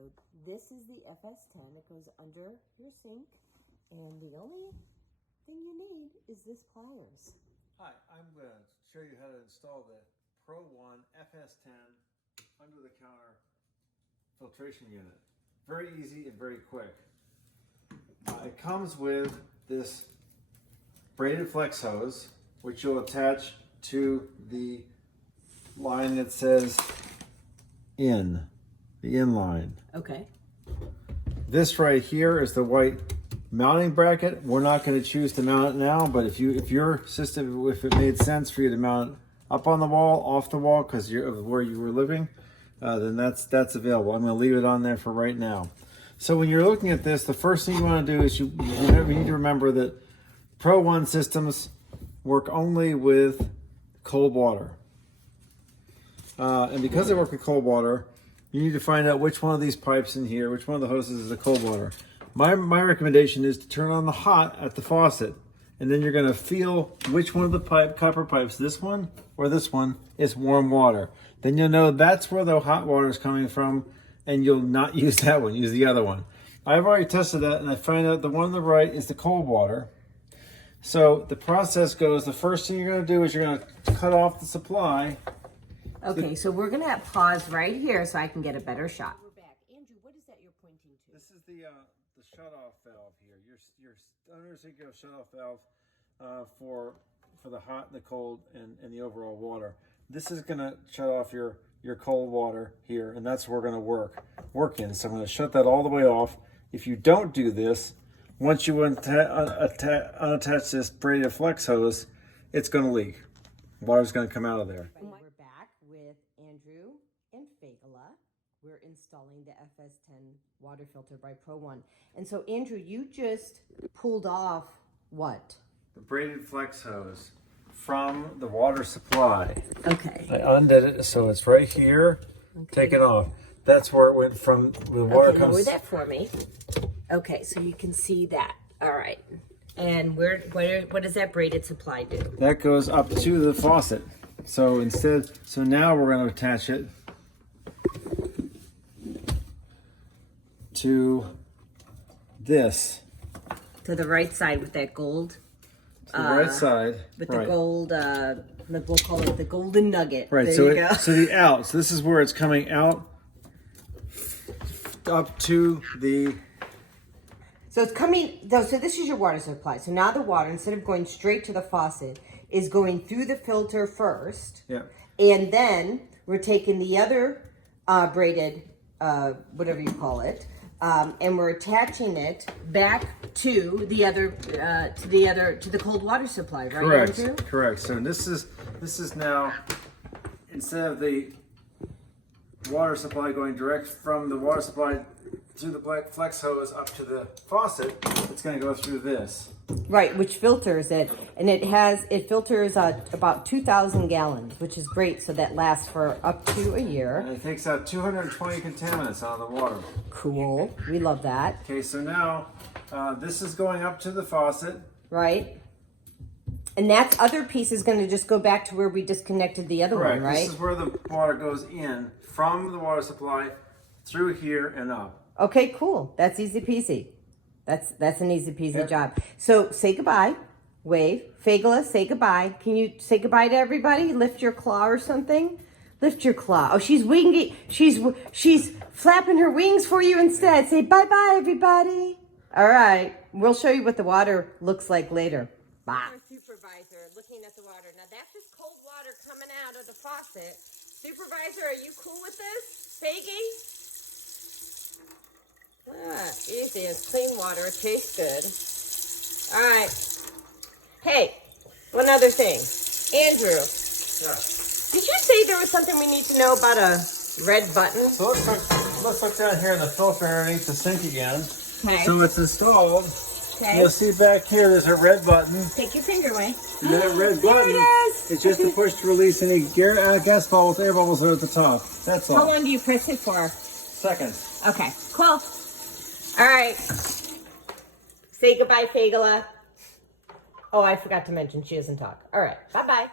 episode. This is the FS10. It goes under your sink, and the only thing you need is this pliers. Hi, I'm going to show you how to install the ProOne FS10 under-the-counter filtration unit. Very easy and very quick. It comes with this braided flex hose, which you'll attach to the line that says in, the in line. Okay. This right here is the white mounting bracket. We're not going to choose to mount it now, but if your system, if it made sense for you to mount it up on the wall, off the wall, because of where you were living, then that's available. I'm going to leave it on there for right now. So when you're looking at this, the first thing you want to do is you need to remember that ProOne systems work only with cold water. And because they work with cold water, you need to find out which one of these pipes in here, which one of the hoses is the cold water. My recommendation is to turn on the hot at the faucet, and then you're going to feel which one of the copper pipes, this one or this one, is warm water. Then you'll know that's where the hot water is coming from, and you'll not use that one, use the other one. I've already tested that, and I find out the one on the right is the cold water. So the process goes, the first thing you're going to do is you're going to cut off the supply. Okay, so we're going to pause right here so I can get a better shot. We're back. Andrew, what is that you're pointing to? This is the shut-off valve here. Your under sink shut-off valve for the hot and the cold and the overall water. This is going to shut off your cold water here, and that's where we're going to work in. So I'm going to shut that all the way off. If you don't do this, once you unattach this braided flex hose, it's going to leak. Water's going to come out of there. We're back with Andrew and FAYGELE. We're installing the FS10 water filter by ProOne. And so, Andrew, you just pulled off what? The braided flex hose from the water supply. Okay. I undid it, so it's right here. Okay. Take it off. That's where it went from. The water comes. Lower that for me. Okay, so you can see that. All right. And what does that braided supply do? That goes up to the faucet. So now we're going to attach it to this. To the right side with that gold. To the right side. With the gold, we'll call it the golden nugget. Right, there so you go. So the out. So this is where it's coming out up to the... So it's coming, so this is your water supply. So now the water, instead of going straight to the faucet, is going through the filter first. Yeah. And then we're taking the other braided, whatever you call it, and we're attaching it back to the other, to the cold water supply, right? Correct. Andrew? Correct. So this is now, instead of the water supply going direct from the water supply through the flex hose up to the faucet, it's going to go through this. Right, which filters it, and it filters about 2,000 gallons, which is great. So that lasts for up to a year. And it takes out 220 contaminants out of the water. Cool, we love that. Okay, so now this is going up to the faucet. Right. And that other piece is going to just go back to where we disconnected the other one, right? This is where the water goes in from the water supply through here and up. Okay, cool. That's easy peasy. That's an easy peasy job. So say goodbye. Wave. FAYGELE, say goodbye. Can you say goodbye to everybody? Lift your claw or something. Lift your claw. Oh, she's winging. She's flapping her wings for you instead. Say bye-bye, everybody. All right. We'll show you what the water looks like later. Bye. Supervisor looking at the water. Now that's just cold water coming out of the faucet. Supervisor, are you cool with this? Faggy? Easy. It's clean water. It tastes good. All right. Hey, one other thing. Andrew. Yeah. Did you say there was something we need to know about a red button? So let's look down here in the filter underneath the sink again. Okay. So it's installed. Okay. You'll see back here there's a red button. Take your finger away. And that red button is just to push to release any gas bubbles, air bubbles that are at the top. That's all. How long do you press it for? Seconds. Okay, cool. All right. Say goodbye, FAYGELE. Oh, I forgot to mention she doesn't talk. All right, bye-bye.